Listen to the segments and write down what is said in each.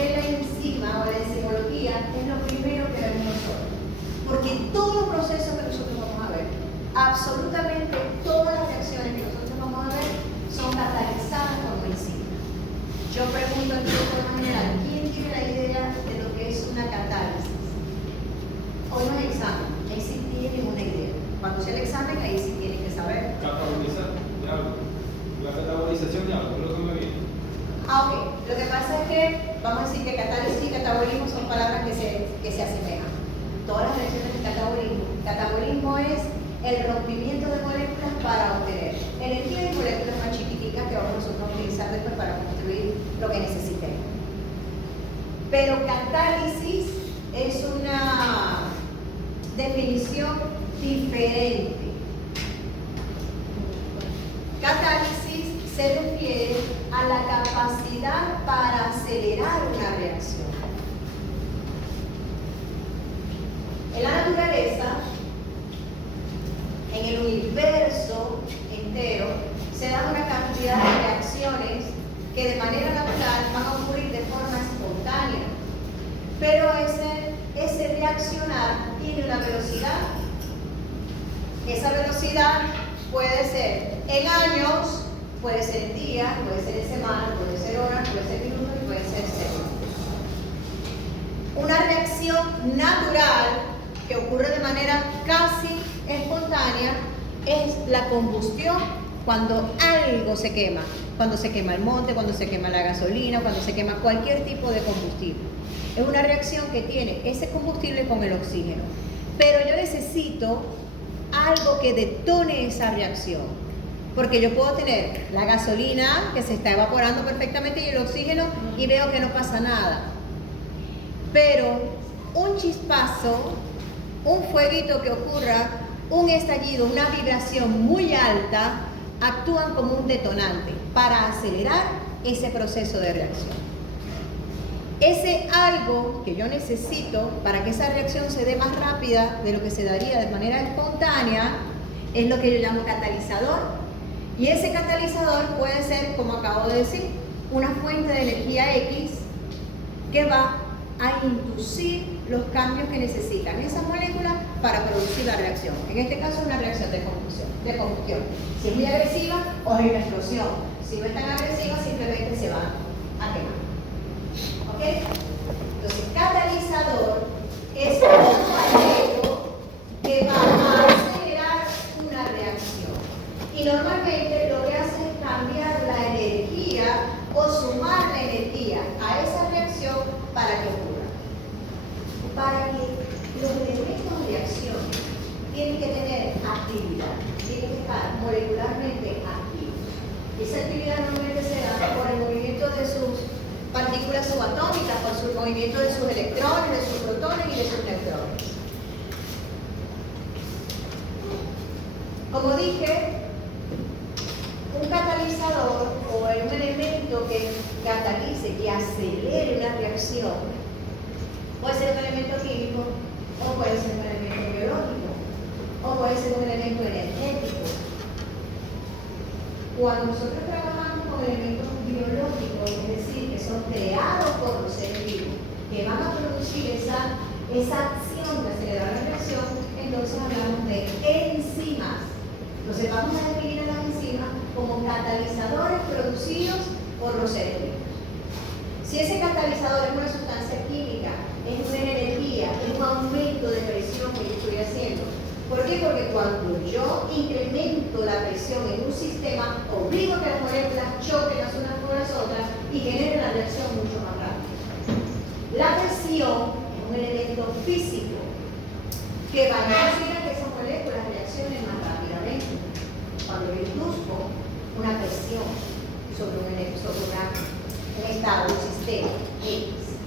qué la enzima o la enzimología es lo primero que vemos nosotros? Porque todos los procesos que nosotros vamos a ver, absolutamente todas las reacciones que nosotros vamos a ver, son catalizadas por una enzima. Yo pregunto aquí de forma general, ¿quién tiene la idea de lo que es una catálisis? Hoy no es examen, ahí sí tienen una idea. Cuando sea el examen, ahí sí tienen que saber. Catabolizar de algo. La catabolización de algo, es lo que me viene. Ok. Lo que pasa es que, vamos a decir que catálisis y catabolismo son palabras que se asemejan. Todas las reacciones de catabolismo. Catabolismo es el rompimiento de moléculas para obtener energía y moléculas más chiquiticas que vamos nosotros a utilizar después para construir lo que necesitemos. Pero catálisis es una definición diferente. Catálisis se refiere a la capacidad para acelerar una reacción. En la naturaleza, en el universo entero, se dan una cantidad de reacciones que de manera natural van a ocurrir de forma espontánea. Pero ese reaccionar tiene una velocidad. Esa velocidad puede ser en años, puede ser en días, puede ser en semanas, puede ser horas, puede ser minutos y puede ser segundos. Una reacción natural que ocurre de manera casi espontánea es la combustión cuando algo se quema. Cuando se quema el monte, cuando se quema la gasolina, cuando se quema cualquier tipo de combustible. Es una reacción que tiene ese combustible con el oxígeno. Pero yo necesito algo que detone esa reacción. Porque yo puedo tener la gasolina que se está evaporando perfectamente y el oxígeno y veo que no pasa nada. Pero un chispazo, un fueguito que ocurra, un estallido, una vibración muy alta, actúan como un detonante para acelerar ese proceso de reacción. Ese algo que yo necesito para que esa reacción se dé más rápida de lo que se daría de manera espontánea es lo que yo llamo catalizador. Y ese catalizador puede ser, como acabo de decir, una fuente de energía X que va a inducir los cambios que necesitan esas moléculas para producir la reacción. En este caso, una reacción de combustión. Si es muy agresiva, o hay una explosión. Si no es tan agresiva, simplemente se va a quemar. ¿Ok? Entonces, catalizador es un agente que va a acelerar una reacción. Y normalmente lo que hace es cambiar la energía o sumar la energía a esa reacción para que ocurra. Para que los elementos de reacción tienen que tener actividad, tienen que estar molecularmente activos. Esa actividad normalmente se da por el movimiento de sus partículas subatómicas, por su movimiento de sus electrones, de sus protones y de sus neutrones. Como dije, un catalizador o un elemento que catalice, que acelere una reacción, puede ser un elemento químico, o puede ser un elemento biológico, o puede ser un elemento energético. Cuando nosotros trabajamos con elementos biológicos, es decir, que son creados por los seres vivos, que van a producir esa acción de acelerar la reacción, entonces hablamos de enzimas. Entonces vamos a definir a las enzimas como catalizadores producidos por los seres vivos. Si ese catalizador es una sustancia química, es una energía, es un aumento de presión que yo estoy haciendo. ¿Por qué? Porque cuando yo incremento la presión en un sistema, obligo a que las moléculas choquen las unas con las otras y generen la reacción mucho más rápida. La presión es un elemento físico que va a inducir a que esas moléculas reaccionen más rápidamente. Cuando yo induzco una presión sobre un estado, un sistema X.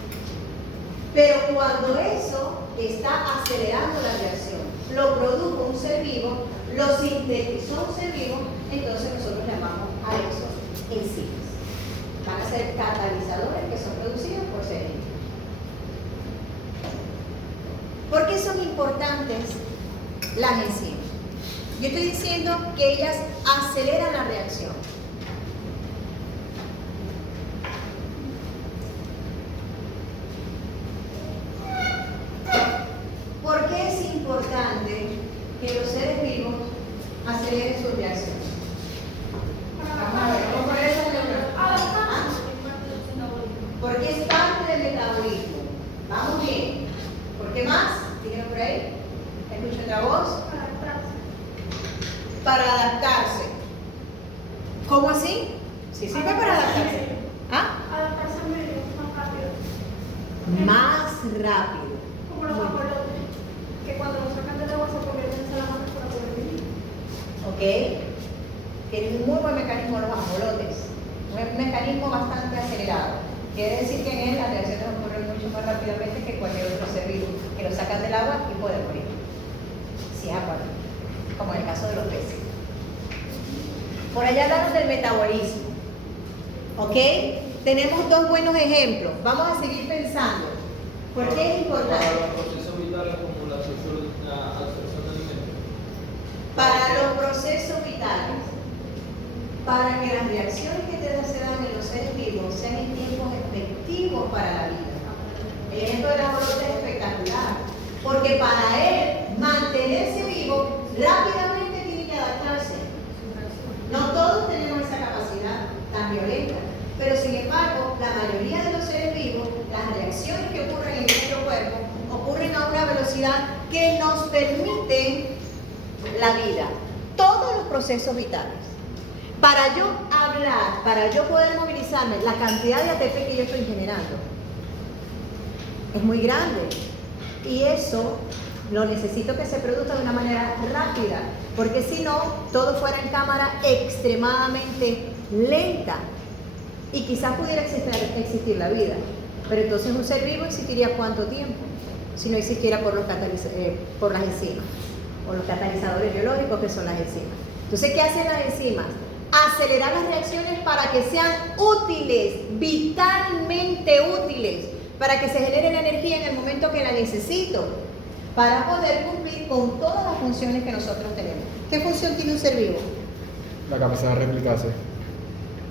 Pero cuando eso está acelerando la reacción, lo produjo un ser vivo, lo sintetizó un ser vivo, entonces nosotros llamamos a esos enzimas. Van a ser catalizadores que son producidos por seres vivos. ¿Por qué son importantes las enzimas? Yo estoy diciendo que ellas aceleran la reacción. acelere su reacción. Vamos a ver, vamos a poner esa pregunta. Porque es parte del metabolismo. Vamos bien. ¿Por qué más? Díganlo por ahí. Escucho otra voz. Para adaptarse. ¿Cómo así? Sí, sirve para adaptarse. ¿Ah? Adaptarse al medio, más rápido. Más rápido. Como los ajolotes, que cuando los sacan del agua se convierten en salamandras para poder vivir. ¿Ok? Tienen un muy buen mecanismo los ajolotes. Un mecanismo bastante acelerado. Quiere decir que en él las reacciones ocurren mucho más rápidamente que cualquier otro ser vivo, que lo sacan del agua y pueden morir. Si es agua, como en el caso de los peces. Por allá hablamos del metabolismo. ¿Ok? Tenemos dos buenos ejemplos. Vamos a seguir pensando. ¿Por qué es importante? Para los procesos vitales como la absorción de alimentos. Para los procesos vitales, para que las reacciones que se dan en los seres vivos sean en tiempos efectivos para la vida. El ejemplo de la ajolote es espectacular, porque para él mantenerse vivo rápidamente tiene que adaptarse. No todos tenemos esa capacidad tan violenta, pero sin embargo, la mayoría de los seres vivos, las reacciones que ocurren en nuestro cuerpo ocurren a una velocidad que nos permite la vida. Todos los procesos vitales. Para yo hablar, para yo poder movilizarme, la cantidad de ATP que yo estoy generando es muy grande. Y eso lo necesito que se produzca de una manera rápida, porque si no, todo fuera en cámara extremadamente lenta. Y quizás pudiera existir la vida. Pero entonces un ser vivo existiría ¿cuánto tiempo? Si no existiera por las enzimas, o los catalizadores biológicos que son las enzimas. Entonces, ¿qué hacen las enzimas? Acelerar las reacciones para que sean útiles, vitalmente útiles, para que se genere la energía en el momento que la necesito, para poder cumplir con todas las funciones que nosotros tenemos. ¿Qué función tiene un ser vivo? La capacidad de replicarse.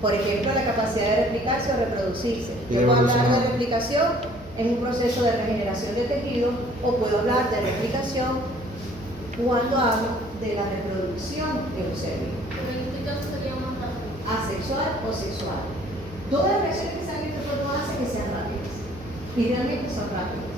Por ejemplo, la capacidad de replicarse o reproducirse. Y Yo puedo hablar evolucionar. de replicación en un proceso de regeneración de tejido, o puedo hablar de replicación cuando hablo de la reproducción de un ser vivo. Pero en este caso sería más rápido. Asexual o sexual. Todas las reacciones que salen de nuestro cuerpo hacen que sean rápidas. Y realmente son rápidas.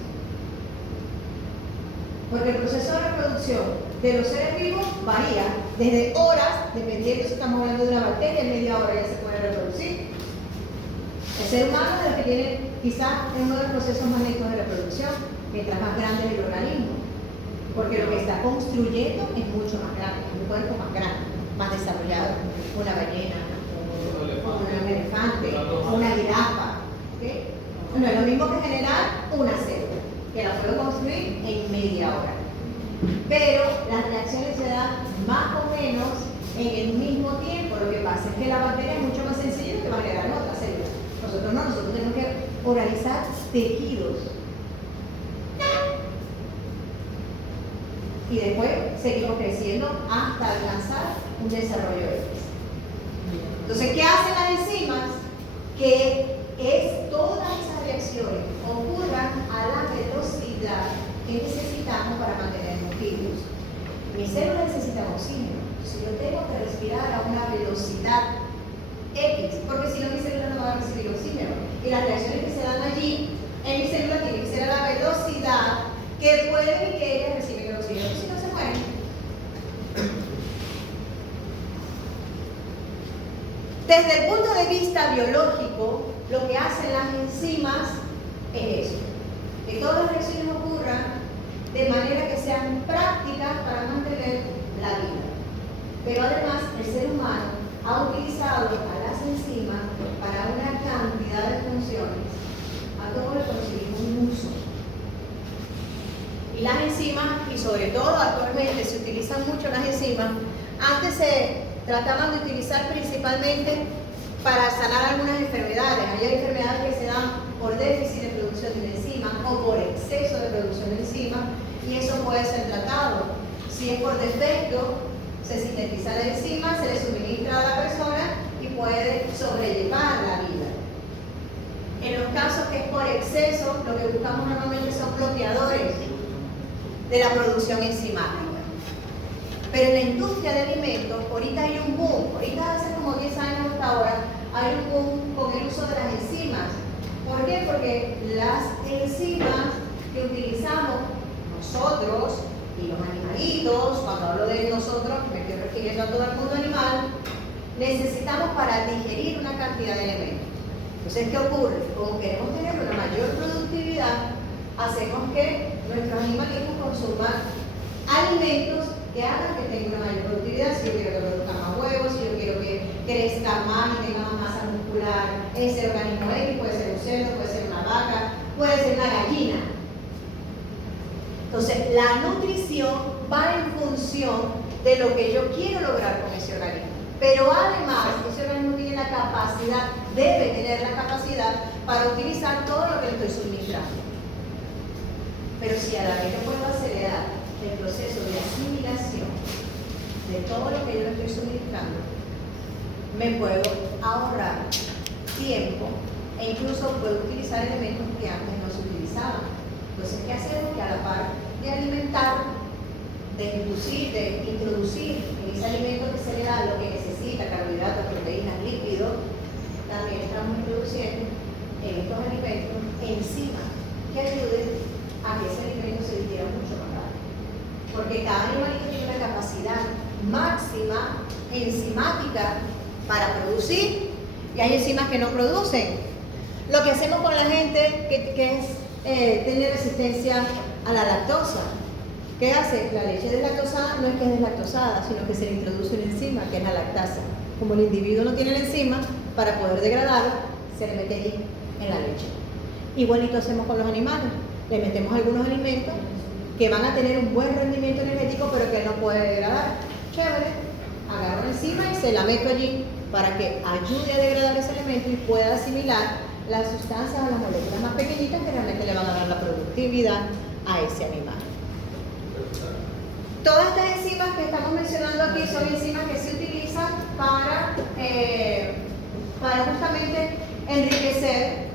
Porque el proceso de reproducción de los seres vivos varía desde horas, dependiendo si estamos hablando de una bacteria, en media hora ya se puede reproducir. El ser humano es el que tiene quizás uno de los procesos más lentos de reproducción, mientras más grande es el organismo. Porque lo que está construyendo es mucho más grande, es un cuerpo más grande, más desarrollado. Una ballena, un elefante, una jirafa. ¿Okay? No es lo mismo que generar una célula, que la puedo construir en media hora. Pero las reacciones se dan más o menos en el mismo tiempo. Lo que pasa es que la bacteria es mucho más sencilla que va a generar otras células. Nosotros no, nosotros tenemos que organizar tejidos. Y después seguimos creciendo hasta alcanzar un desarrollo X. Entonces, ¿qué hacen las enzimas? Que es todas esas reacciones ocurran a la velocidad que necesitamos para mantenernos vivos. Mis células necesitan oxígeno. Si yo tengo que respirar a una velocidad X, porque si no mis células no van a recibir oxígeno. Y las reacciones que se dan allí en mis células tienen que ser a la velocidad que pueden y que ellas reciben el oxígeno, si no se mueren. Desde el punto de vista biológico, lo que hacen las enzimas es eso, que todas las reacciones ocurran de manera que sean prácticas para mantener la vida. Pero además, el ser humano ha utilizado a las enzimas para una cantidad de funciones. A todo le conseguimos un uso. Y las enzimas, y sobre todo actualmente se utilizan mucho las enzimas, antes se trataban de utilizar principalmente para sanar algunas enfermedades. Hay enfermedades que se dan por déficit de producción de una enzima o por exceso de producción de enzima, y eso puede ser tratado. Si es por defecto, se sintetiza la enzima, se le suministra a la persona y puede sobrellevar la vida. En los casos que es por exceso, lo que buscamos normalmente son bloqueadores de la producción enzimática. Pero en la industria de alimentos, ahorita hay un boom, ahorita hace como 10 años hasta ahora, hay un boom con el uso de las enzimas. ¿Por qué? Porque las enzimas que utilizamos nosotros y los animalitos, cuando hablo de nosotros, me estoy refiriendo a todo el mundo animal, necesitamos para digerir una cantidad de elementos. Entonces, ¿qué ocurre? Como queremos tener una mayor productividad, hacemos que nuestros animalitos consuman alimentos que hagan que tengan una mayor productividad. Si yo quiero que produzcan más huevos, si yo quiero que crezca más y tenga más masa muscular, ese organismo X puede ser un cerdo, puede ser una vaca, puede ser una gallina. Entonces, la nutrición va en función de lo que yo quiero lograr con ese organismo. Pero además, ese organismo tiene la capacidad, debe tener la capacidad para utilizar todo lo que le estoy suministrando. Pero si a la vez yo puedo acelerar el proceso de asimilación de todo lo que yo le estoy suministrando, me puedo ahorrar tiempo e incluso puedo utilizar elementos que antes no se utilizaban. Entonces, ¿qué hacemos? Que a la par de alimentar, de introducir en ese alimento que se le da lo que necesita, carbohidratos, proteínas, lípidos, también estamos introduciendo en estos alimentos enzimas que ayuden a que ese alimento se digiera mucho más rápido. Porque cada animalito tiene una capacidad máxima enzimática para producir y hay enzimas que no producen. Lo que hacemos con la gente que es tener resistencia a la lactosa. ¿Qué hace? La leche deslactosada no es que es deslactosada, sino que se le introduce una enzima, que es la lactasa. Como el individuo no tiene la enzima, para poder degradarla, se le mete allí en la leche. Igualito hacemos con los animales. Le metemos algunos alimentos que van a tener un buen rendimiento energético, pero que él no puede degradar. Chévere. Agarro la enzima y se la meto allí para que ayude a degradar ese elemento y pueda asimilar las sustancias o las moléculas más pequeñitas que realmente le van a dar la productividad a ese animal. Todas estas enzimas que estamos mencionando aquí son enzimas que se utilizan para justamente enriquecer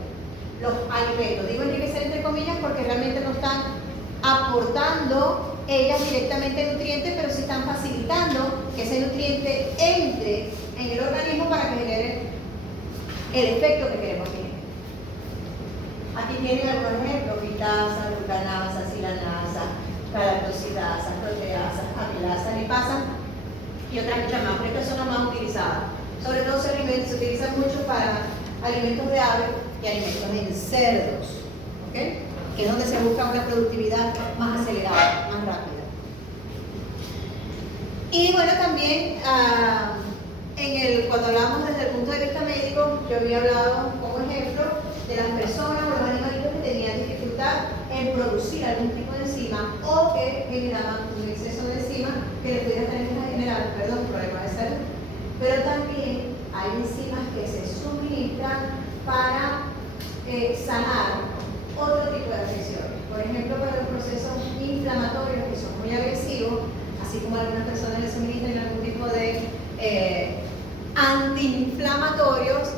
los alimentos. Digo enriquecer entre comillas porque realmente no están aportando ellas directamente nutrientes, pero sí están facilitando que ese nutriente entre en el organismo para que genere el efecto que queremos tener. Aquí tienen algunos ejemplos: quitasa, glucanasa, silanasa, galactosidasa, proteasa, amilasa, lipasa y otras muchas más. Pero estas son las más utilizadas. Sobre todo se utilizan mucho para alimentos de ave y alimentos en cerdos, ¿ok? Que es donde se busca una productividad más acelerada, más rápida. Y bueno, también cuando hablamos desde el punto de vista médico, yo había hablado como ejemplo de las personas o los animalitos que tenían dificultad en producir algún tipo de enzima o que generaban un exceso de enzima que les pudiera generar problemas de salud. Pero también hay enzimas que se suministran para sanar otro tipo de afecciones. Por ejemplo, para los procesos inflamatorios que son muy agresivos, así como a algunas personas les suministran algún tipo de antiinflamatorios,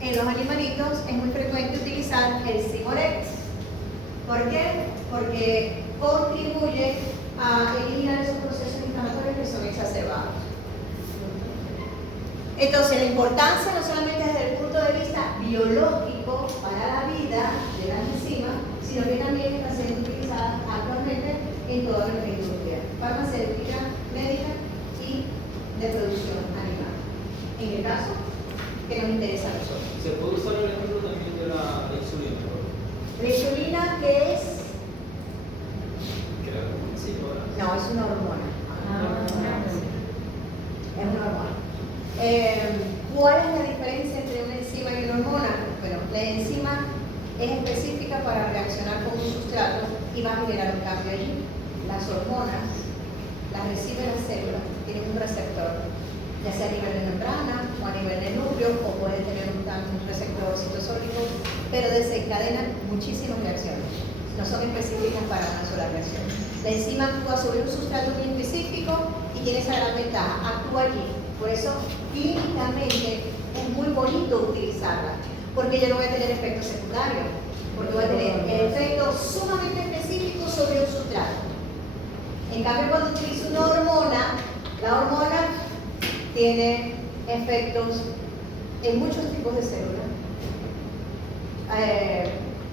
en los animalitos es muy frecuente utilizar el Simorex. ¿Por qué? Porque contribuye a eliminar esos procesos inflamatorios que son exacerbados. Entonces, la importancia no solamente desde el punto de vista biológico para la vida de las enzimas, sino que también está siendo utilizada actualmente en toda nuestra industria farmacéutica, médica y de producción animal. En el caso que nos interesa a nosotros. ¿Se puede usar el ejemplo también de la insulina? ¿La insulina qué es? Sí, ahora. No, es una hormona. Es una hormona. ¿Cuál es la diferencia entre una enzima y una hormona? Bueno, la enzima es específica para reaccionar con un sustrato y va a generar un cambio allí. Las hormonas las reciben las células, tienen un receptor, ya sea a nivel de membrana o a nivel de núcleo, o pueden tener un receptor citosólico, pero desencadenan muchísimas reacciones. No son específicas para una sola reacción. La enzima actúa sobre un sustrato muy específico y tiene esa gran ventaja, actúa allí. Por eso, clínicamente, es muy bonito utilizarla, porque yo no voy a tener efectos secundarios, porque voy a tener el efecto sumamente específico sobre un sustrato. En cambio, cuando utilizo una hormona, La hormona tiene efectos en muchos tipos de células.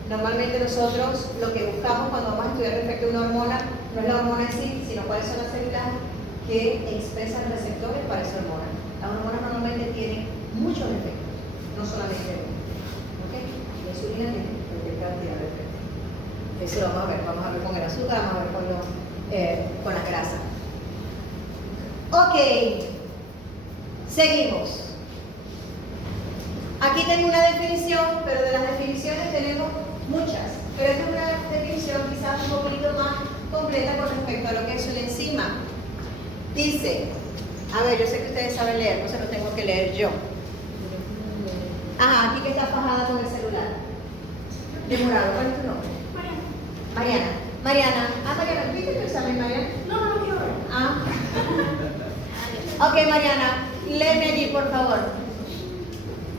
Normalmente nosotros lo que buscamos cuando vamos a estudiar respecto a una hormona no es la hormona en sí, sino cuáles son las células que expresan receptores para esa hormona. Las hormonas normalmente tienen muchos efectos, no solamente uno. ¿Ok? La insulina tiene cualquier cantidad de efectos. Eso lo vamos a ver con el azúcar, vamos a ver con la grasa. Ok, seguimos. Aquí tengo una definición, pero de las definiciones tenemos muchas. Pero esta es una definición quizás un poquito más completa con respecto a lo que es una enzima. Dice, a ver, yo sé que ustedes saben leer, no se lo tengo que leer yo. Ajá, aquí que está fajada con el celular. De morado, ¿cuál es tu nombre? Mariana. Mariana. Mariana, ¿viste tu examen, Mariana? No quiero ver. Ok, Mariana, léeme allí, por favor.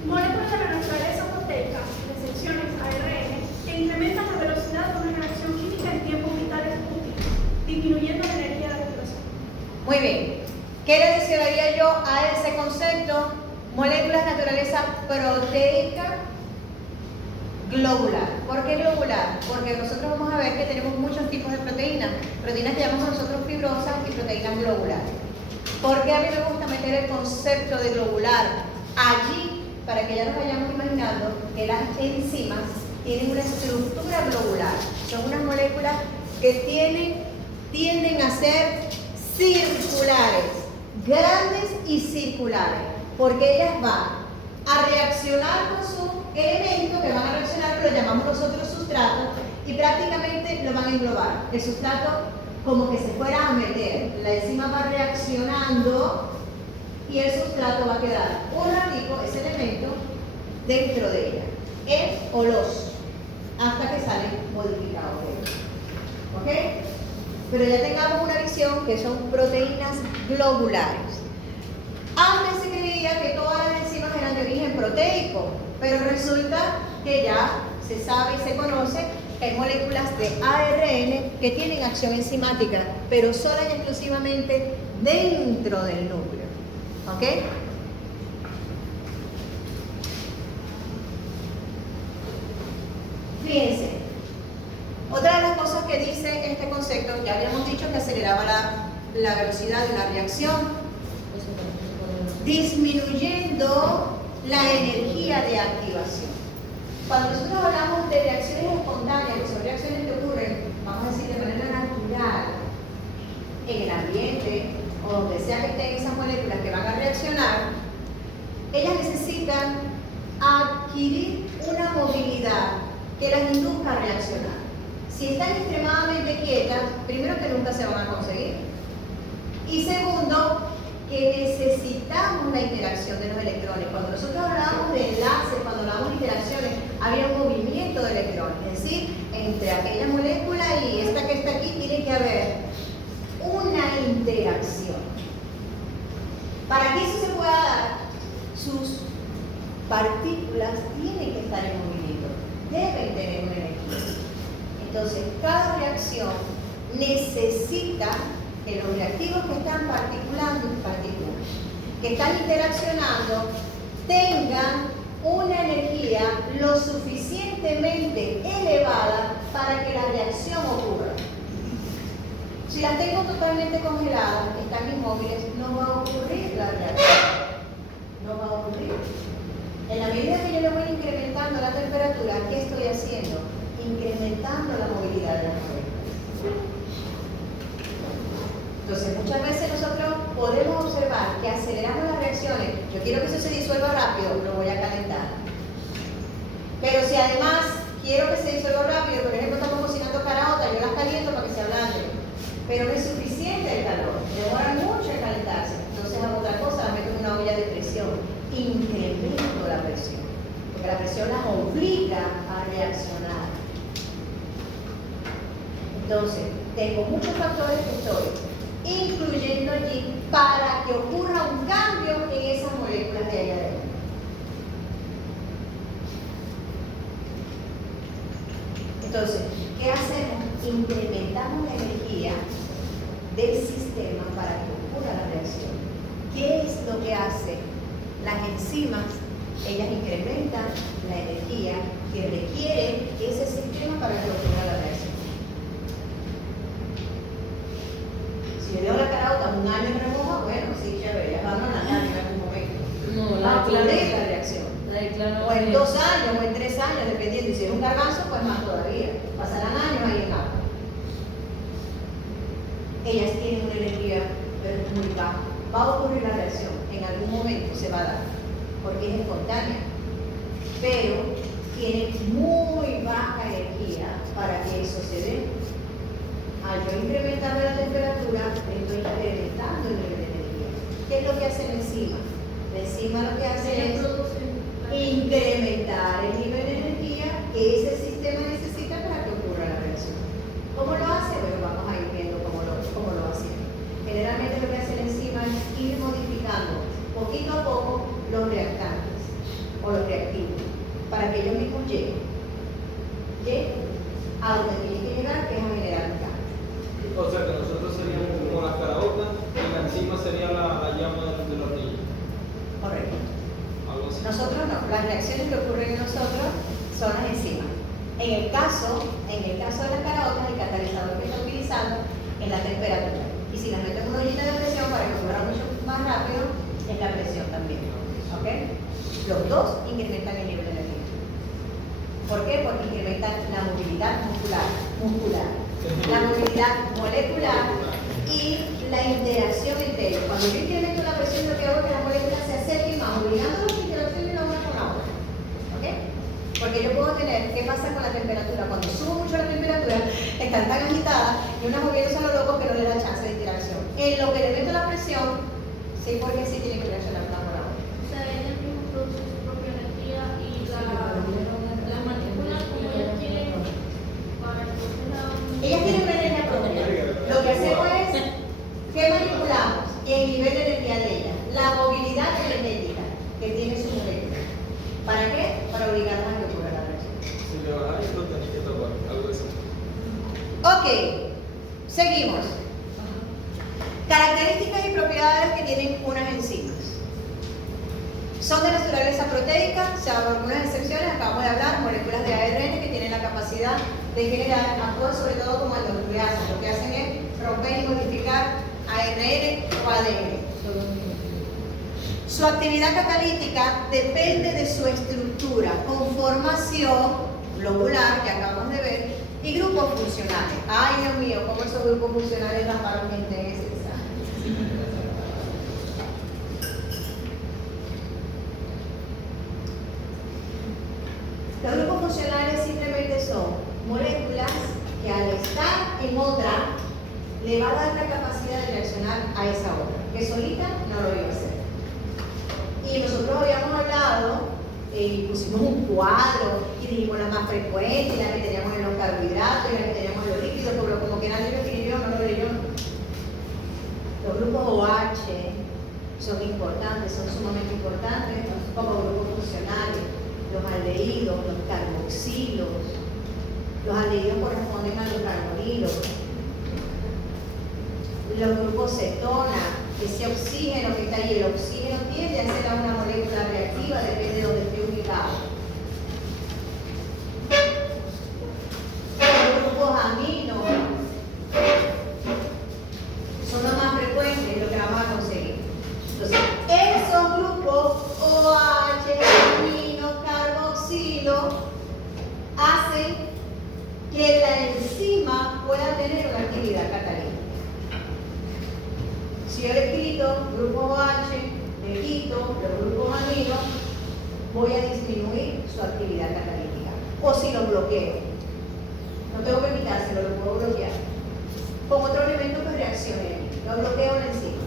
Moléculas de la naturaleza proteica, de secciones ARN, que incrementan la velocidad de una reacción química en tiempos vitales útiles, disminuyendo la energía de la explosión. Muy bien. ¿Qué le decía yo a ese concepto? Moléculas de naturaleza proteica globular. ¿Por qué globular? Porque nosotros vamos a ver que tenemos muchos tipos de proteínas. Proteínas que llamamos nosotros fibrosas y proteínas globulares. ¿Por qué a mí me gusta meter el concepto de globular allí? Para que ya nos vayamos imaginando que las enzimas tienen una estructura globular. Son unas moléculas que tienden a ser circulares, grandes y circulares, porque ellas van a reaccionar con su elemento, que van a reaccionar, que lo llamamos nosotros sustrato, y prácticamente lo van a englobar. El sustrato como que se fuera a meter, la enzima va reaccionando y el sustrato va a quedar un ratico, ese elemento, dentro de ella, el o los, hasta que salen modificados de ellos. ¿Ok? Pero ya tengamos una visión que son proteínas globulares. Antes se creía que todas las enzimas eran de origen proteico, pero resulta que ya se sabe y se conoce que hay moléculas de ARN que tienen acción enzimática, pero sola y exclusivamente dentro del núcleo. ¿Ok? Fíjense, otra de las cosas que dice este concepto, ya habíamos dicho que aceleraba la velocidad de la reacción, disminuyendo la energía de activación. Cuando nosotros hablamos de reacciones espontáneas, que son reacciones que ocurren, vamos a decir, de manera natural, en el ambiente, o donde sea que estén esas moléculas que van a reaccionar, ellas necesitan adquirir una movilidad que las induzca a reaccionar. Si están extremadamente quietas, primero que nunca se van a conseguir. Y segundo, que necesitamos la interacción de los electrones. Cuando nosotros hablábamos de enlaces, cuando hablábamos de interacciones, había un movimiento de electrones. Es decir, entre aquella molécula y esta que está aquí tiene que haber una interacción. Para que eso se pueda dar, sus partículas tienen que estar en movimiento, deben tener una energía. Entonces, cada reacción necesita que los reactivos que están que están interaccionando, tengan una energía lo suficientemente elevada para que la reacción ocurra. Si las tengo totalmente congeladas, están inmóviles, no va a ocurrir la reacción. No va a ocurrir. En la medida que yo le voy incrementando la temperatura, ¿qué estoy haciendo? Incrementando la movilidad de las moléculas. Entonces, muchas veces nosotros podemos observar que aceleramos las reacciones. Yo quiero que eso se disuelva rápido, lo voy a calentar. Pero si además quiero que se disuelva rápido, por ejemplo, estamos cocinando caraotas, yo las caliento para que se ablanden. Pero no es suficiente el calor, demora mucho en calentarse. Entonces hago otra cosa, las meto en una olla de presión, incremento la presión, porque la presión las obliga a reaccionar. Entonces, tengo muchos factores que estoy incluyendo allí para que ocurra un cambio en esas moléculas de allá adentro. Entonces, ¿qué hacemos? Incrementamos la energía del sistema para que ocurra la reacción. ¿Qué es lo que hacen las enzimas? Ellas incrementan la energía que requiere ese sistema para que ocurra la reacción. Si yo dejo la carota un año en remojo, bueno, sí, chévere, ya van a la en algún momento. No, Va a ocurrir la reacción. O en 2 años, o en 3 años, dependiendo. Y si es un garbanzo, pues más todavía. Pasarán años ahí en agua. Ellas tienen una energía, pero es muy baja. Va a ocurrir la reacción, en algún momento se va a dar, porque es espontánea. Pero tiene muy baja energía para que eso se dé. Al yo incrementar la temperatura, estoy incrementando el nivel de energía. ¿Qué es lo que hace la enzima? La enzima lo que hace es incrementar el nivel de energía que ese sistema necesita para que ocurra la reacción. ¿Cómo lo hace? Bueno, vamos a ir viendo cómo lo hace. Generalmente lo que hace la enzima es ir modificando poquito a poco los reactantes o los reactivos para que ellos mismos lleguen a donde tienen que llegar, que es a generar un cambio. O sea que nosotros seríamos como las caraotas y la enzima sería la llama de la hornilla. Correcto. Algo así. Nosotros no, las reacciones que ocurren en nosotros son las enzimas. En el caso de las caraotas, el catalizador que está utilizando es la temperatura. Y si las meto en una ollita de presión para que ocurra mucho más rápido, es la presión también. ¿Ok? Los dos incrementan el nivel de energía. ¿Por qué? Porque incrementan la movilidad muscular, la movilidad molecular y la interacción entre ellos. Cuando yo incremento la presión, lo que hago es que las moléculas se acerquen más, obligando a interacción de la una con la otra. ¿Ok? Porque yo puedo tener, ¿qué pasa con la temperatura? Cuando subo mucho la temperatura, están tan agitadas y unas moviéndose a lo loco que no le da chance de interacción. En lo que le meto la presión, sí, porque sí tiene que reaccionar una con la otra. O sea, ellas mismas producen su propia energía y la manipulan como ellas quieren para entonces Ellas tienen una energía propia. Lo que hacemos es que manipulamos el nivel de energía de ellas, la movilidad energética que tiene su molécula. ¿Para qué? Para obligarlas a que ocurra la reacción. Si le bajas esto, tenés que tapar, algo así. Ok, seguimos. Características y propiedades que tienen unas enzimas. Son de naturaleza proteica, salvo algunas excepciones, acabamos de hablar, moléculas de ARN que tienen la capacidad de generar, actúan sobre todo como endonucleasas. Lo que hacen es romper y modificar ARN o ADN. Su actividad catalítica depende de su estructura, conformación globular, que acabamos de ver, y grupos funcionales. Ay, Dios mío, cómo esos grupos funcionales raparon gente en ese examen. Los grupos funcionales simplemente son moléculas que al estar en otra le va a dar la capacidad de reaccionar a esa otra, que solita no lo iba a hacer. Y nosotros habíamos hablado y pusimos un cuadro y dijimos la más frecuente, la que teníamos en los carbohidratos y la que teníamos en los líquidos, pero como que nadie lo escribió, no lo leyó. Los grupos OH son importantes, son sumamente importantes como grupos funcionales. Los aldehídos, los carboxilos. Los aldehídos corresponden a los carbonilos. Los grupos cetona, ese oxígeno que está ahí, el oxígeno tiende a ser una molécula reactiva, depende de donde esté ubicado. Los grupos aminos son los más frecuentes, lo que vamos a conseguir. Entonces, esos grupos OH, amino, carboxilo, hacen que la enzima pueda tener una actividad catalítica. Si yo le quito grupos OH, le quito los grupos amino, voy a disminuir su actividad catalítica. O si lo bloqueo. No tengo que quitárselo, lo puedo bloquear. Con otro elemento que reaccione. Lo bloqueo en la enzima.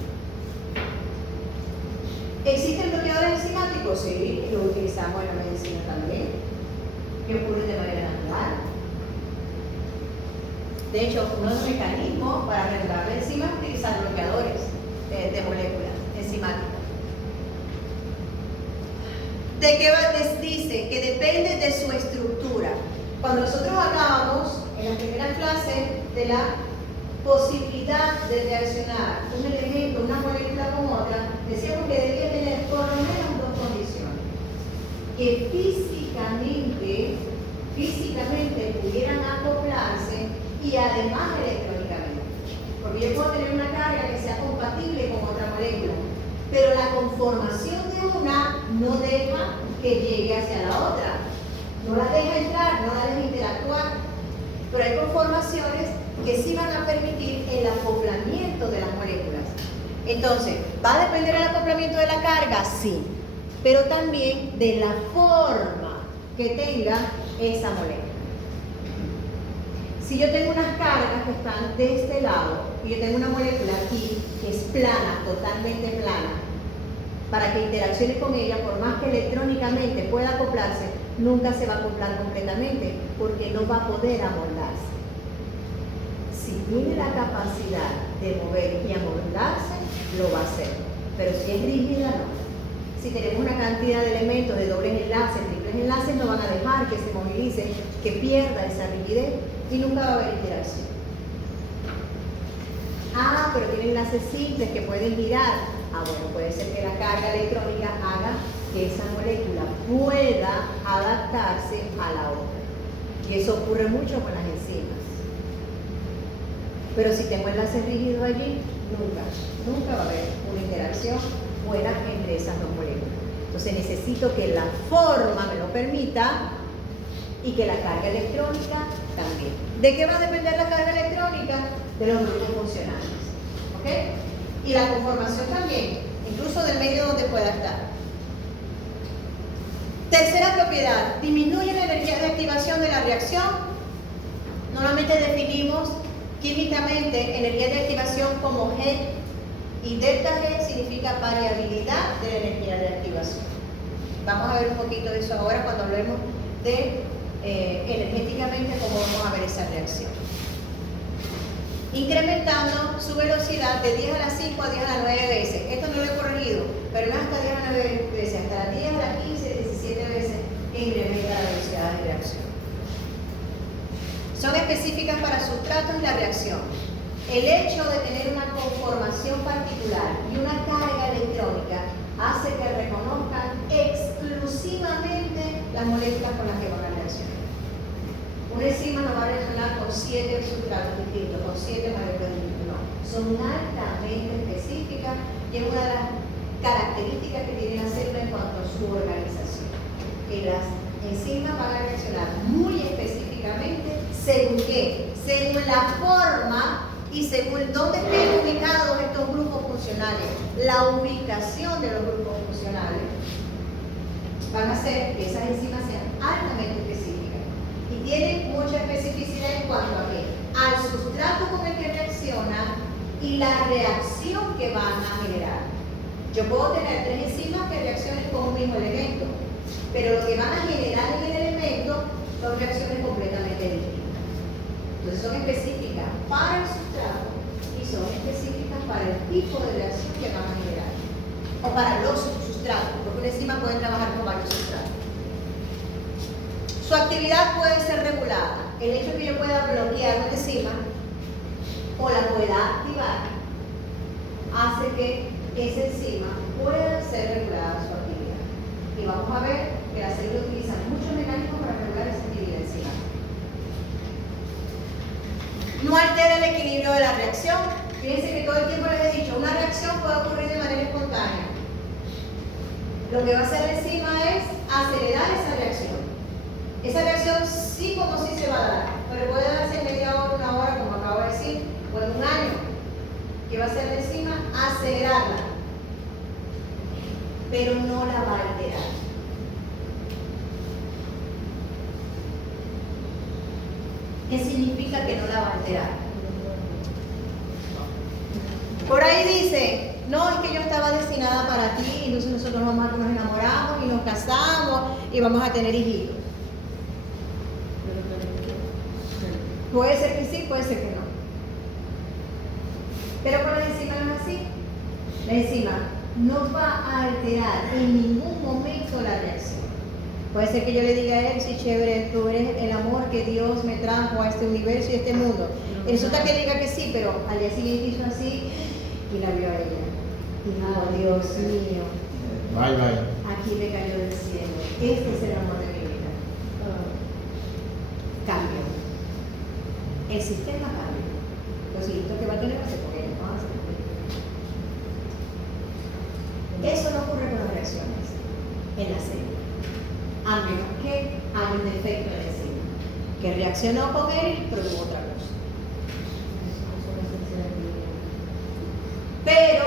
¿Existen bloqueadores enzimáticos? Sí, lo utilizamos en la medicina también, que ocurren de manera natural. De hecho, uno de los mecanismos para regular la enzima es utilizar bloqueadores de moléculas enzimáticas. ¿De qué dice? Que depende de su estructura. Cuando nosotros hablábamos en las primeras clases de la posibilidad de reaccionar un elemento, una molécula con otra, decíamos que debía tener por lo menos dos condiciones. Que físicamente pudieran acoplarse y además electrónicamente. Porque yo puedo tener una carga que sea compatible con otra molécula, pero la conformación de una no deja que llegue hacia la otra. No la deja entrar, no la deja interactuar. Pero hay conformaciones que sí van a permitir el acoplamiento de las moléculas. Entonces, ¿va a depender el acoplamiento de la carga? Sí. Pero también de la forma que tenga esa molécula. Si yo tengo unas cargas que están de este lado y yo tengo una molécula aquí que es plana, totalmente plana, para que interaccione con ella, por más que electrónicamente pueda acoplarse, nunca se va a acoplar completamente porque no va a poder amoldarse. Si tiene la capacidad de mover y amoldarse, lo va a hacer. Pero si es rígida, no. Si tenemos una cantidad de elementos de dobles enlaces, triples enlaces, no van a dejar que se movilice, que pierda esa rigidez y nunca va a haber interacción. Ah, pero tienen enlaces simples que pueden girar. Ah, bueno, puede ser que la carga electrónica haga que esa molécula pueda adaptarse a la otra. Y eso ocurre mucho con las enzimas. Pero si tengo enlaces rígidos allí, nunca va a haber una interacción buena entre esas dos moléculas. Entonces necesito que la forma me lo permita y que la carga electrónica también. ¿De qué va a depender la carga electrónica? De los grupos funcionales. ¿Ok? Y la conformación también, incluso del medio donde pueda estar. Tercera propiedad, disminuye la energía de activación de la reacción. Normalmente definimos químicamente energía de activación como G, y delta G significa variabilidad de la energía de activación. Vamos a ver un poquito de eso ahora cuando hablemos de energéticamente cómo vamos a ver esa reacción. Incrementando su velocidad de 10 a la 5 a 10 a la 9 veces. Esto no lo he corregido, pero no es hasta 10 a la 9 veces, hasta las 10 a la 15, 17 veces que incrementa la velocidad de reacción. Son específicas para sustratos y la reacción. El hecho de tener una conformación particular y una carga electrónica hace que reconozcan exclusivamente las moléculas con las que van a reaccionar. Una enzima no va a reaccionar con 7 sustratos distintos, con 7 moléculas distintas, no. Son altamente específicas y es una de las características que tienen las células en cuanto a su organización. Que las enzimas van a reaccionar muy específicamente según qué, según la forma y según dónde estén ubicados estos grupos funcionales, la ubicación de los grupos funcionales, van a hacer que esas enzimas sean altamente específicas y tienen mucha especificidad en cuanto a qué, al sustrato con el que reacciona y la reacción que van a generar. Yo puedo tener 3 enzimas que reaccionen con un mismo elemento, pero lo que van a generar en el elemento son reacciones completamente distintas. Entonces son específicas para el sustrato y son específicas para el tipo de reacción que van a generar. O para los sustratos, porque una enzima puede trabajar con varios sustratos. Su actividad puede ser regulada. El hecho de que yo pueda bloquear una enzima o la pueda activar hace que esa enzima pueda ser regulada su actividad. Y vamos a ver que las células utilizan muchos mecanismos para regular esa actividad enzimática. No altera el equilibrio de la reacción. Fíjense que todo el tiempo les he dicho, una reacción puede ocurrir de manera espontánea. Lo que va a hacer la enzima es acelerar esa reacción. Esa reacción sí como sí se va a dar, pero puede darse en media hora, una hora, como acabo de decir, o en un año. ¿Qué va a hacer la enzima? Acelerarla. Pero no la va a alterar. ¿Qué significa que no la va a alterar? Por ahí dice, no, es que yo estaba destinada para ti, y entonces nosotros nos enamoramos y nos casamos y vamos a tener hijitos. Puede ser que sí, puede ser que no. Pero con la enzima no es así. La enzima no va a alterar en ningún momento la reacción. Puede ser que yo le diga a él, sí, chévere, tú eres el amor que Dios me trajo a este universo y a este mundo. Y resulta que diga que sí, pero al día siguiente hizo así y la vio a ella. Y dijo, Dios mío, Bye, bye. aquí me cayó del cielo. Este es el amor de mi vida. Cambio. El sistema cambia. Los hijitos que va a tener va a ser con ella, no va a ser con ella. Eso no ocurre con las reacciones en la serie. A menos que haya un defecto en la enzima, que reaccionó con él y produjo otra cosa. Pero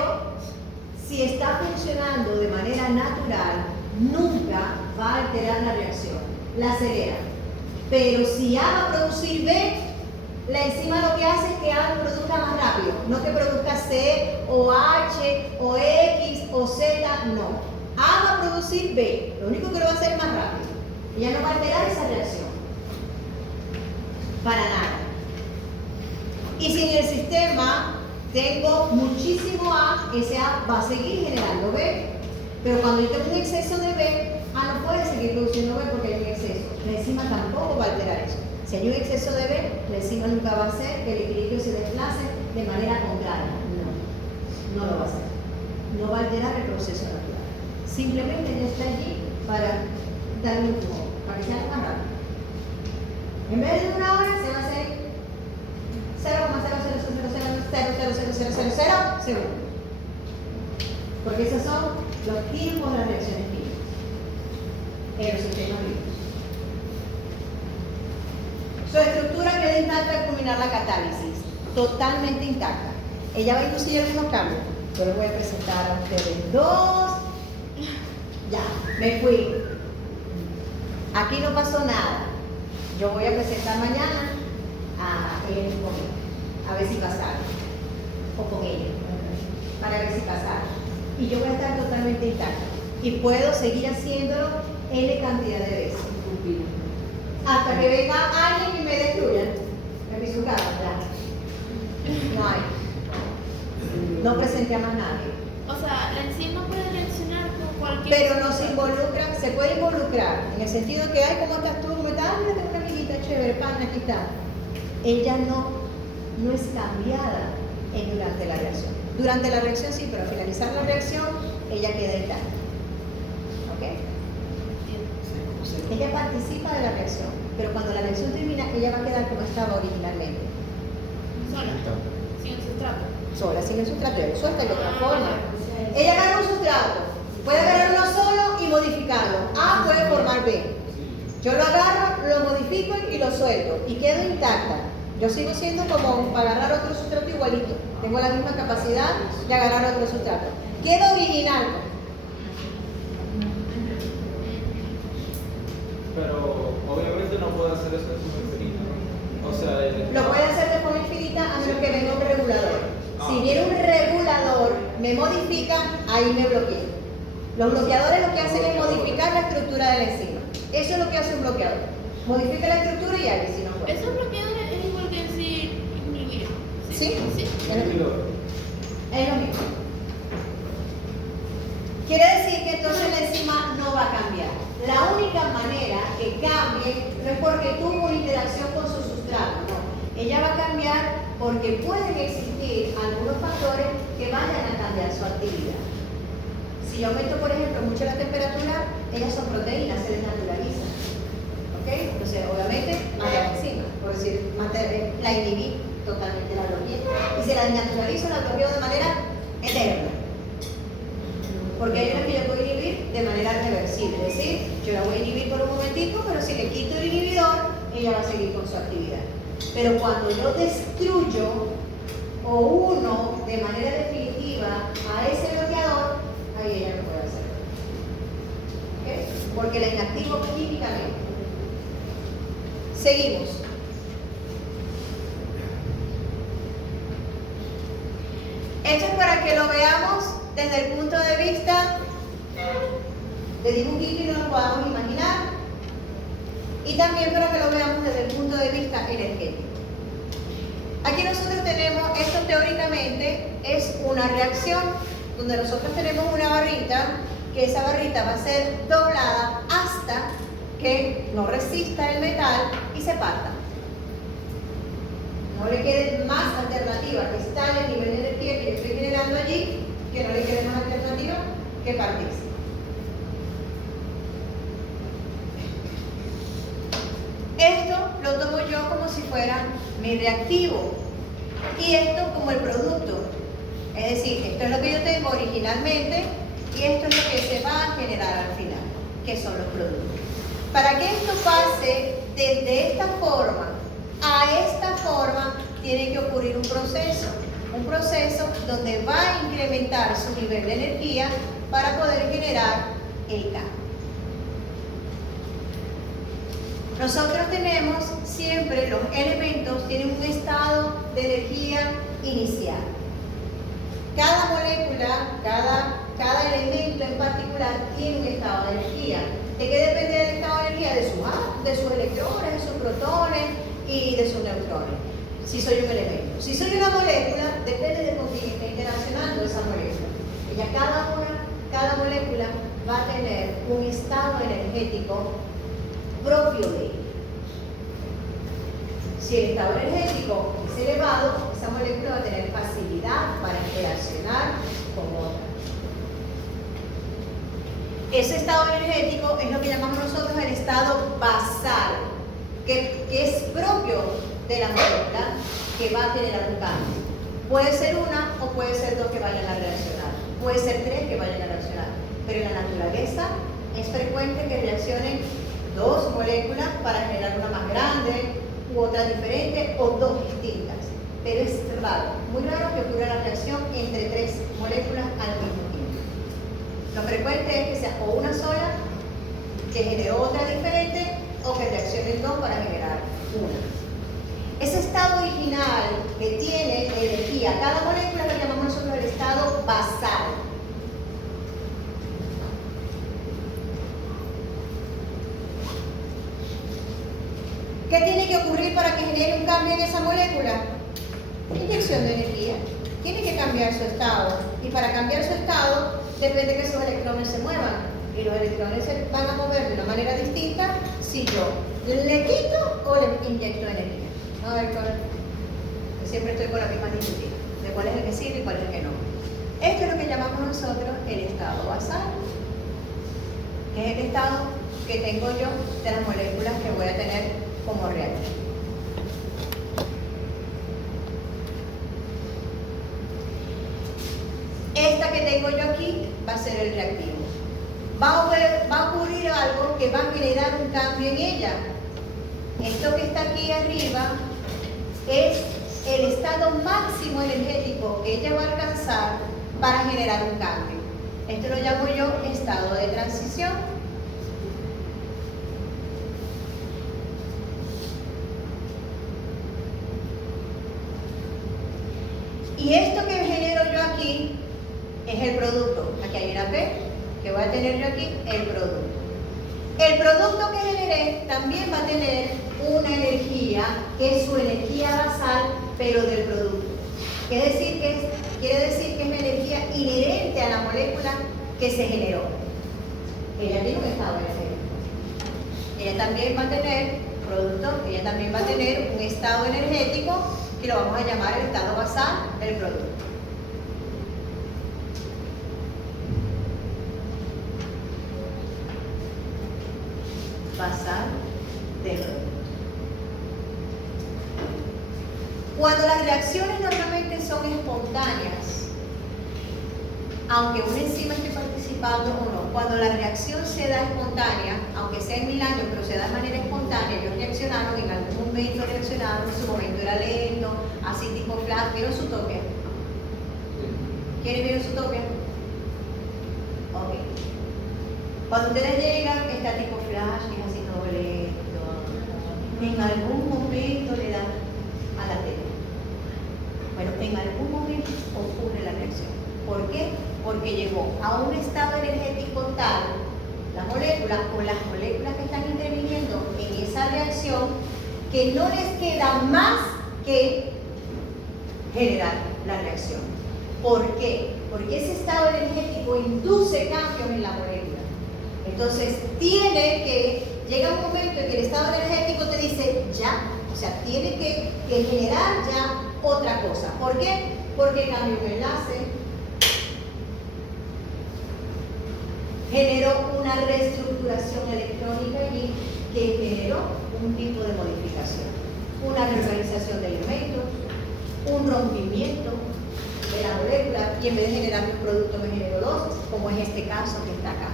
si está funcionando de manera natural, nunca va a alterar la reacción, la acelera. Pero si A va a producir B, la enzima lo que hace es que A produzca más rápido, no que produzca C o H o X o Z, no. A va a producir B, lo único que lo va a hacer es más rápido. Ella no va a alterar esa reacción. Para nada. Y si en el sistema tengo muchísimo A, ese A va a seguir generando B. Pero cuando yo tengo un exceso de B, A no puede seguir produciendo B porque hay un exceso. La enzima tampoco va a alterar eso. Si hay un exceso de B, la enzima nunca va a hacer que el equilibrio se desplace de manera contraria. No lo va a hacer. No va a alterar el proceso natural. Simplemente ella está allí para darle un empujón, para que sea más rápido. En vez de una hora, se va a hacer 0,000000000 segundos. Porque esos son los tiempos de las reacciones químicas en los sistemas vivos. Su estructura queda intacta al culminar la catálisis, totalmente intacta. Ella va a inducir algunos cambios. Yo les voy a presentar a ustedes dos. Ya, me fui. Aquí no pasó nada. Yo voy a presentar mañana a él conmigo, a ver si pasaron. O con ella, para ver si pasaron. Y yo voy a estar totalmente intacta. Y puedo seguir haciéndolo N cantidad de veces. Hasta que venga alguien y me destruya. En mi lugar, ya. No hay. No presenté a más nadie. O sea, la enzima puede reaccionar con cualquier. Pero no se involucra, se puede involucrar en el sentido de que, ay, ¿cómo estás tú? ¿Cómo estás? Ah, mira, tengo una amiguita chévere, pan, aquí está. Ella no es cambiada durante la reacción. Durante la reacción sí, pero al finalizar la reacción, ella queda intacta. ¿Ok? Ella participa de la reacción, pero cuando la reacción termina, ella va a quedar como estaba originalmente. Sola, sin el sustrato. Sola, sin el sustrato, ella lo suelta y lo transforma. Ella agarra un sustrato, puede agarrar uno solo y modificarlo. A puede formar B. Yo lo agarro, lo modifico y lo suelto y quedo intacta. Yo sigo siendo como para agarrar otro sustrato igualito. Tengo la misma capacidad de agarrar otro sustrato. Quedo original. Pero obviamente no puede hacer eso de forma infinita. O sea, Lo puede hacer de forma infinita a menos que venga un regulador. Si viene un regulador, me modifica, ahí me bloquea. Los bloqueadores lo que hacen es modificar la estructura de la enzima. Eso es lo que hace un bloqueador. Modifica la estructura y ahí si no puede. Esos bloqueadores es igual que decir inhibir. ¿Sí? Sí. Es lo mismo. Es lo mismo. Quiere decir que entonces la enzima no va a cambiar. La única manera que cambie no es porque tuvo una interacción con su sustrato, no. Ella va a cambiar porque pueden existir algunos factores que vayan a cambiar su actividad. Si yo aumento, por ejemplo, mucho la temperatura, ellas son proteínas, se desnaturalizan. ¿Ok? Entonces, obviamente, mata la enzima. Por decir, la inhibí, totalmente la bloqueé. Y si la desnaturalizo, la bloqueo de manera eterna. Porque hay una que yo puedo inhibir de manera reversible. Es decir, yo la voy a inhibir por un momentico, pero si le quito el inhibidor, ella va a seguir con su actividad. Pero cuando yo destruyo o uno de manera definitiva a ese bloqueador, ahí ella no puede hacerlo. ¿Okay? Porque la inactivo químicamente. Seguimos. Esto es para que lo veamos desde el punto de vista de dibujito y nos lo podamos imaginar. Y también para que lo veamos desde el punto de vista energético. Aquí nosotros tenemos, esto teóricamente es una reacción donde nosotros tenemos una barrita, que esa barrita va a ser doblada hasta que no resista el metal y se parta. No le quede más alternativa que está en el nivel de energía que yo estoy generando allí, que no le quede más alternativa que partirse. Esto lo tomo yo como si fuera mi reactivo y esto como el producto. Es decir, esto es lo que yo tengo originalmente y esto es lo que se va a generar al final, que son los productos. Para que esto pase desde esta forma a esta forma, tiene que ocurrir un proceso donde va a incrementar su nivel de energía para poder generar el cambio. Nosotros tenemos siempre, los elementos tienen un estado de energía inicial. Cada molécula, cada elemento en particular tiene un estado de energía. ¿De qué depende el estado de energía? De sus electrones, de sus protones y de sus neutrones. Si soy un elemento. Si soy una molécula, depende de con quién está interaccionando esa molécula. Cada molécula va a tener un estado energético propio de ella. Si el estado energético es elevado, esa molécula va a tener facilidad para interaccionar con otra. Ese estado energético es lo que llamamos nosotros el estado basal, que es propio de la molécula que va a generar un cambio. Puede ser una o puede ser dos que vayan a reaccionar. Puede ser tres que vayan a reaccionar. Pero en la naturaleza es frecuente que reaccionen dos moléculas para generar una más grande u otra diferente o dos distintas. Pero es raro, muy raro que ocurra la reacción entre tres moléculas al mismo tiempo. Lo frecuente es que sea o una sola que genere otra diferente o que reaccionen dos para generar una. Ese estado original que tiene energía, cada molécula lo llamamos nosotros el estado basal. ¿Qué tiene que ocurrir para que genere un cambio en esa molécula? Inyección de energía. Tiene que cambiar su estado. Y para cambiar su estado, depende que sus electrones se muevan. Y los electrones se van a mover de una manera distinta si yo le quito o le inyecto energía. A ver, siempre estoy con la misma discusión de cuál es el que sirve y cuál es el que no. Esto es lo que llamamos nosotros el estado basal, que es el estado que tengo yo de las moléculas que voy a tener como reactivo. Esta que tengo yo aquí va a ser el reactivo. Va a ocurrir algo que va a generar un cambio en ella. Esto que está aquí arriba es el estado máximo energético que ella va a alcanzar para generar un cambio. Esto lo llamo yo estado de transición. Y esto que genero yo aquí es el producto. Aquí hay una P que voy a tener yo aquí, el producto. El producto que generé también va a tener una energía que es su energía basal, pero del producto. Quiere decir que es la energía inherente a la molécula que se generó. Ella tiene un estado energético. Ella también va a tener producto, ella también va a tener un estado energético que lo vamos a llamar el estado basal del producto. Basal del producto. Cuando las reacciones normalmente son espontáneas, aunque una enzima esté participando o no, cuando la reacción se da espontánea, aunque sea en 1000 años, pero se da de manera espontánea, ellos reaccionaron, en algún momento reaccionaron, en su momento era lento, así tipo flash. ¿Vieron su toque? ¿Quiénes vieron su toque? Ok. Cuando ustedes llegan, está tipo flash, es así todo lento. En algún momento le dan a la tela. Bueno, en algún momento ocurre la reacción. ¿Por qué? Porque llegó a un estado energético tal, la molécula o las moléculas que están interviniendo en esa reacción, que no les queda más que generar la reacción. ¿Por qué? Porque ese estado energético induce cambios en la molécula. Entonces, tiene que llega un momento en que el estado energético te dice ya, o sea, tiene que generar ya otra cosa. ¿Por qué? Porque cambió un enlace, generó una reestructuración electrónica allí que generó un tipo de modificación, una reorganización de elementos, un rompimiento de la molécula, y en vez de generar un producto me generó dos, como en este caso que está acá.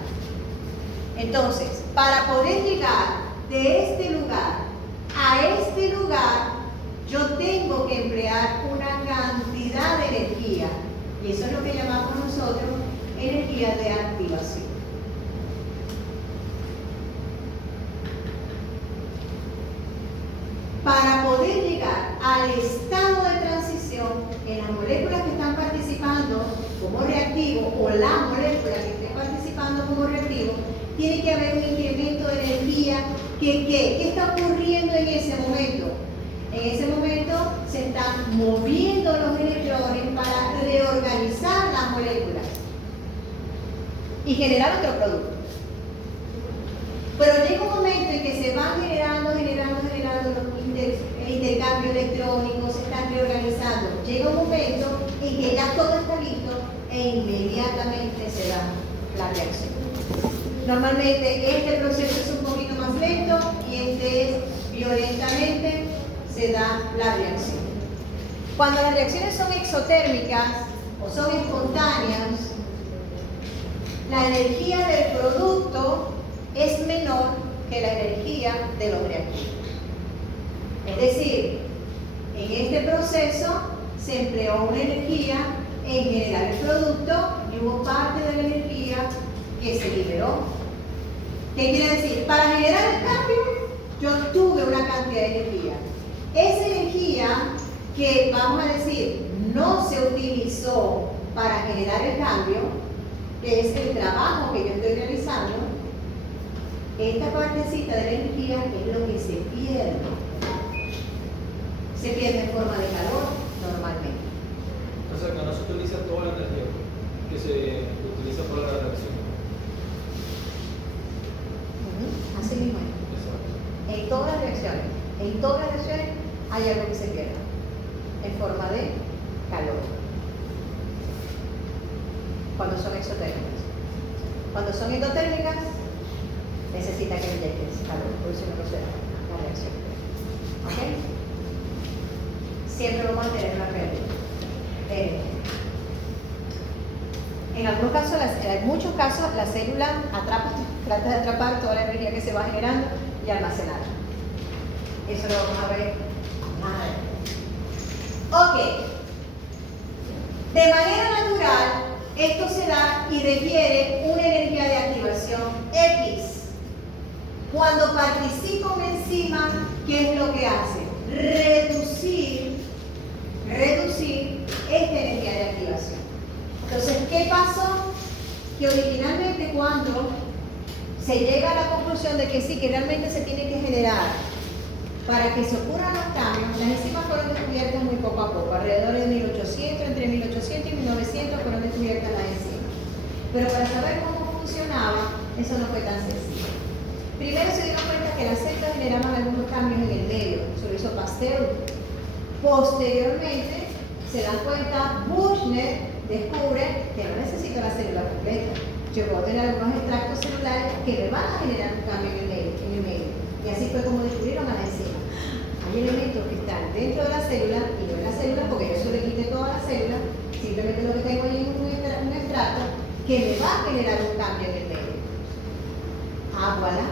Entonces, para poder llegar de este lugar a este lugar, yo tengo que emplear una cantidad de energía, y eso es lo que llamamos nosotros energía de activación. Para poder llegar al estado de transición en las moléculas que están participando como reactivo, o la molécula que esté participando como reactivo, tiene que haber un incremento de energía. ¿Qué está ocurriendo en ese momento? En ese momento se están moviendo los electrones para reorganizar las moléculas y generar otro producto. Pero llega un momento en que se van generando el intercambio electrónico, se están reorganizando. Llega un momento en que ya todo está listo e inmediatamente se da la reacción. Normalmente este proceso es un poquito más lento y este es violentamente se da la reacción. Cuando las reacciones son exotérmicas o son espontáneas, la energía del producto es menor que la energía de los reactivos. Es decir, en este proceso se empleó una energía en generar el producto y hubo parte de la energía que se liberó. ¿Qué quiere decir? Para generar el cambio, yo tuve una cantidad de energía. Esa energía que, vamos a decir, no se utilizó para generar el cambio, que es el trabajo que yo estoy realizando, esta partecita de la energía es lo que se pierde. Se pierde en forma de calor normalmente. O sea, que no se utiliza toda la energía que se utiliza para la reacción. Así mismo es. Exacto. En todas las reacciones hay algo que se pierde en forma de calor. Cuando son exotérmicas. Cuando son endotérmicas, necesita que inyectes calor, por eso no procede la reacción. ¿Ok? Siempre vamos a tener una pérdida. En algunos casos, en muchos casos, la célula trata de atrapar toda la energía que se va generando y almacenarla. Eso lo vamos a ver más adelante. Ok. De manera natural, esto se da y requiere una energía de activación X. Cuando participa una enzima, ¿qué es lo que hace? Reducir esta energía de activación. Entonces, ¿qué pasó? Que originalmente cuando se llega a la conclusión de que sí, que realmente se tiene que generar para que se ocurran los cambios, las enzimas fueron descubiertas muy poco a poco, alrededor de 1800, entre 1800 y 1900 fueron descubiertas las enzimas. Pero para saber cómo funcionaba, eso no fue tan sencillo. Primero se dieron cuenta que las células generaban algunos cambios en el medio, eso lo hizo Pasteur. Posteriormente se dan cuenta, Buchner descubre que no necesito la célula completa. Yo puedo tener algunos extractos celulares que me van a generar un cambio en el medio. Y así fue como descubrieron a la enzima. Hay elementos que están dentro de la célula y no en la célula, porque yo solo quité toda la célula, simplemente lo que tengo ahí es un extracto que me va a generar un cambio en el medio. Voilà,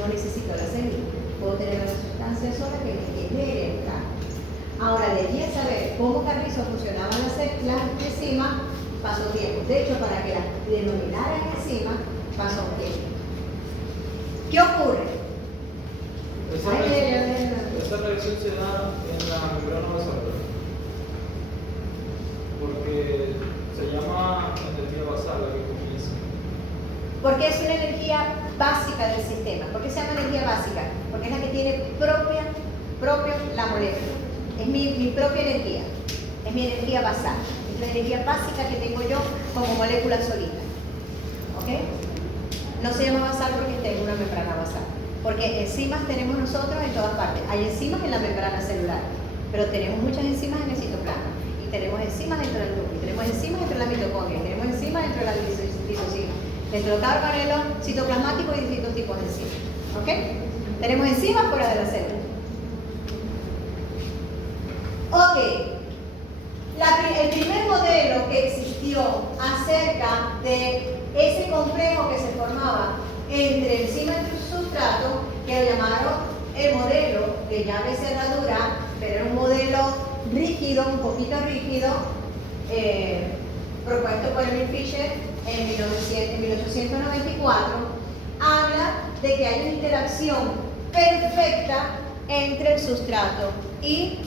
no necesito la célula. Puedo tener una sustancia sola que me genere un cambio. Ahora, de allí a saber cómo Carrizo funcionaban las enzimas, pasó tiempo. De hecho, para que las denominaran enzimas, pasó un tiempo. ¿Qué ocurre? Esa reacción se da en la membrana basal, porque se llama energía basal la que comienza. Porque es una energía básica del sistema. ¿Por qué se llama energía básica? Porque es la que tiene propio la molécula. Es mi propia energía. Es mi energía basal. Es la energía básica que tengo yo como molécula solita. ¿Ok? No se llama basal porque está en una membrana basal. Porque enzimas tenemos nosotros en todas partes. Hay enzimas en la membrana celular, pero tenemos muchas enzimas en el citoplasma. Y tenemos enzimas dentro del núcleo, tenemos enzimas dentro de la mitocondria, tenemos enzimas dentro de la lisosima, dentro de cada organelo citoplasmático y distintos tipos de enzimas. ¿Ok? Tenemos enzimas fuera de la célula. Ok. El primer modelo que existió acerca de ese complejo que se formaba entre enzima y sustrato, que lo llamaron el modelo de llave cerradura, pero era un modelo rígido, un poquito rígido, propuesto por Emil Fischer en 1894, habla de que hay una interacción perfecta entre el sustrato y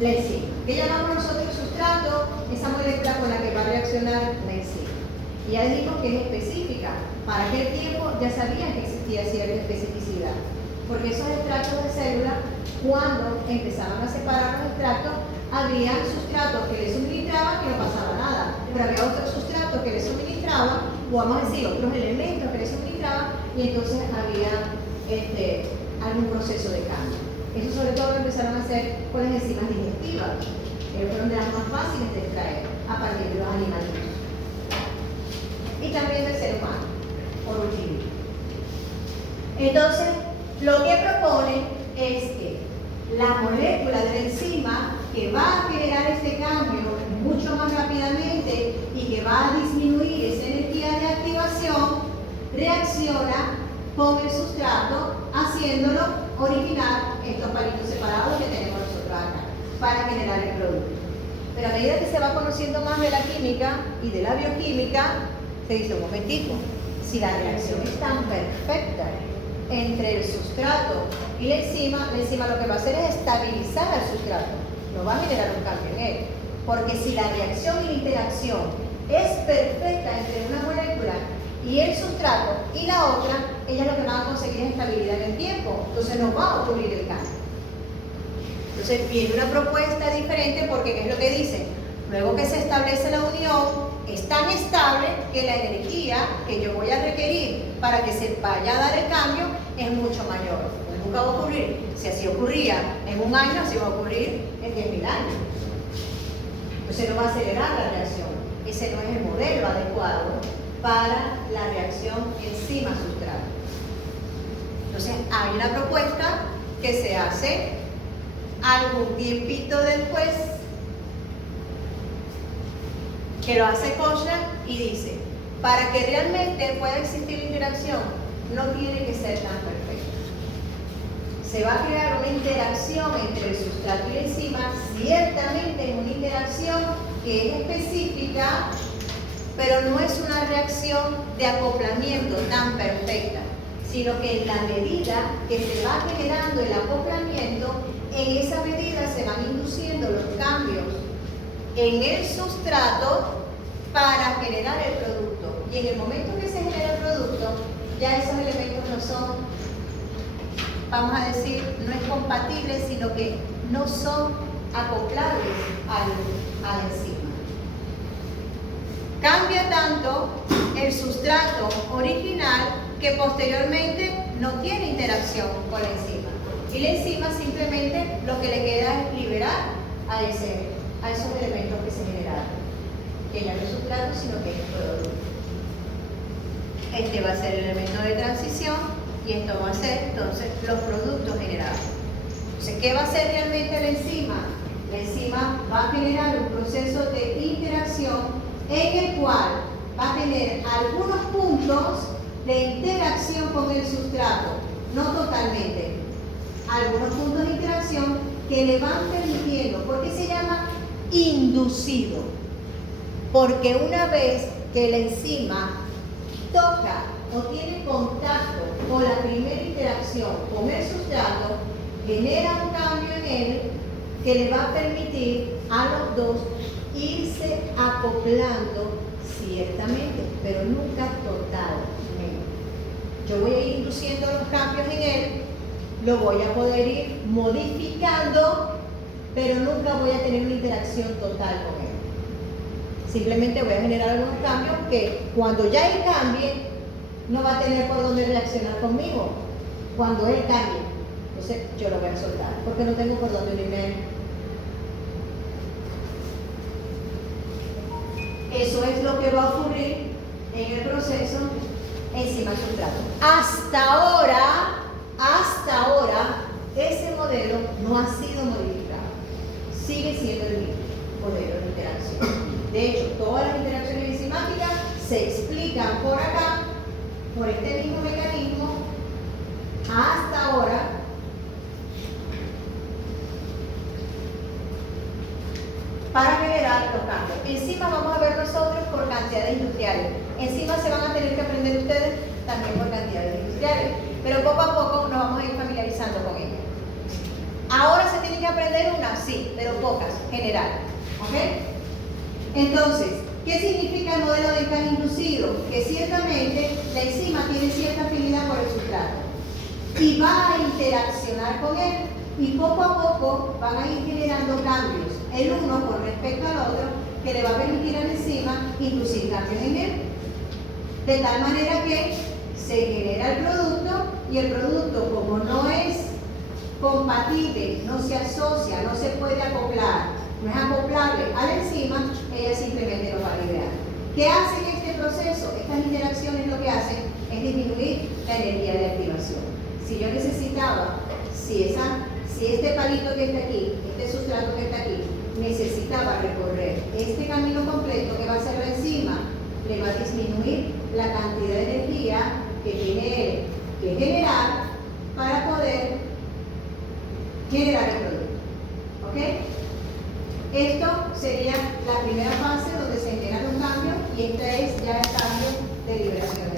la enzima. ¿Qué llamamos nosotros sustrato? Esa molécula con la que va a reaccionar la enzima. Y ya dijimos que es específica. Para aquel tiempo ya sabían que existía cierta especificidad. Porque esos extractos de célula, cuando empezaban a separar los extractos, había sustratos que le suministraban y no pasaba nada. Pero había otros sustratos que le suministraban, o vamos a decir, otros elementos que le suministraban, y entonces había algún proceso de cambio. Eso sobre todo lo empezaron a hacer con las enzimas digestivas, que fueron de las más fáciles de extraer a partir de los animalitos. Y también del ser humano, por último. Entonces, lo que propone es que la molécula de la enzima que va a generar este cambio mucho más rápidamente y que va a disminuir esa energía de activación, reacciona con el sustrato, haciéndolo originar estos palitos separados que tenemos nosotros acá, para generar el producto. Pero a medida que se va conociendo más de la química y de la bioquímica, se dice, un momentito, si la reacción es tan perfecta entre el sustrato y la enzima lo que va a hacer es estabilizar al sustrato, no va a generar un cambio en él. Porque si la reacción y la interacción es perfecta entre una molécula y el sustrato y la otra, ellas lo que van a conseguir es estabilidad en el tiempo. Entonces no va a ocurrir el cambio. Entonces viene una propuesta diferente porque ¿qué es lo que dice? Luego que se establece la unión, es tan estable que la energía que yo voy a requerir para que se vaya a dar el cambio es mucho mayor. Pues nunca va a ocurrir. Si así ocurría en un año, así va a ocurrir en 10.000 años. Entonces no va a acelerar la reacción. Ese no es el modelo adecuado para la reacción enzima-sustrato. Entonces hay una propuesta que se hace algún tiempito después, que lo hace Kochler y dice, para que realmente pueda existir interacción, no tiene que ser tan perfecta. Se va a crear una interacción entre el sustrato y la enzima, ciertamente es una interacción que es específica, pero no es una reacción de acoplamiento tan perfecta, sino que en la medida que se va generando el acoplamiento, en esa medida se van induciendo los cambios en el sustrato para generar el producto. Y en el momento que se genera el producto, ya esos elementos no son, vamos a decir, no es compatible, sino que no son acoplables a la enzima. Cambia tanto el sustrato original que posteriormente no tiene interacción con la enzima. Y la enzima simplemente lo que le queda es liberar a esos elementos que se generaron. Que ya no es sustrato, sino que es producto. Este va a ser el elemento de transición y esto va a ser entonces los productos generados. Entonces, ¿qué va a hacer realmente la enzima? La enzima va a generar un proceso de interacción en el cual va a tener algunos puntos de interacción con el sustrato, no totalmente, algunos puntos de interacción que le van permitiendo. ¿Por qué se llama inducido? Porque una vez que la enzima toca o tiene contacto con la primera interacción con el sustrato, genera un cambio en él que le va a permitir a los dos irse acoplando ciertamente, pero nunca totalmente. Yo voy a ir induciendo los cambios en él, lo voy a poder ir modificando, pero nunca voy a tener una interacción total con él. Simplemente voy a generar algunos cambios que cuando ya él cambie, no va a tener por dónde reaccionar conmigo, Cuando él cambie, entonces yo lo voy a soltar, porque no tengo por dónde unirme. Eso es lo que va a ocurrir en el proceso enzima-sustrato. Hasta ahora, ese modelo no ha sido modificado. Sigue siendo el mismo modelo de interacción. De hecho, todas las interacciones enzimáticas se explican por acá, por este mismo mecanismo, hasta ahora. Para generar los cambios. Encima vamos a ver nosotros por cantidades industriales. Encima se van a tener que aprender ustedes también por cantidades industriales. Pero poco a poco nos vamos a ir familiarizando con ellas. Ahora se tiene que aprender una, sí, pero pocas, general. ¿Ok? Entonces, ¿qué significa el modelo de encaje inducido? Que ciertamente la enzima tiene cierta afinidad por el sustrato y va a interaccionar con él y poco a poco van a ir generando cambios, el uno con respecto al otro, que le va a permitir a la enzima inducir cambios en él. De tal manera que se genera el producto y el producto, como no es compatible, no se asocia, no se puede acoplar, no es acoplable a la enzima, ella simplemente lo va a liberar. ¿Qué hace en este proceso? Estas interacciones lo que hacen es disminuir la energía de activación. Si yo necesitaba, si este palito que está aquí, este sustrato que está aquí, necesitaba recorrer este camino completo que va a ser la enzima, le va a disminuir la cantidad de energía que tiene él que generar para poder generar el producto. ¿Ok? Esto sería la primera fase donde se generan los cambios y este es ya el cambio de liberación.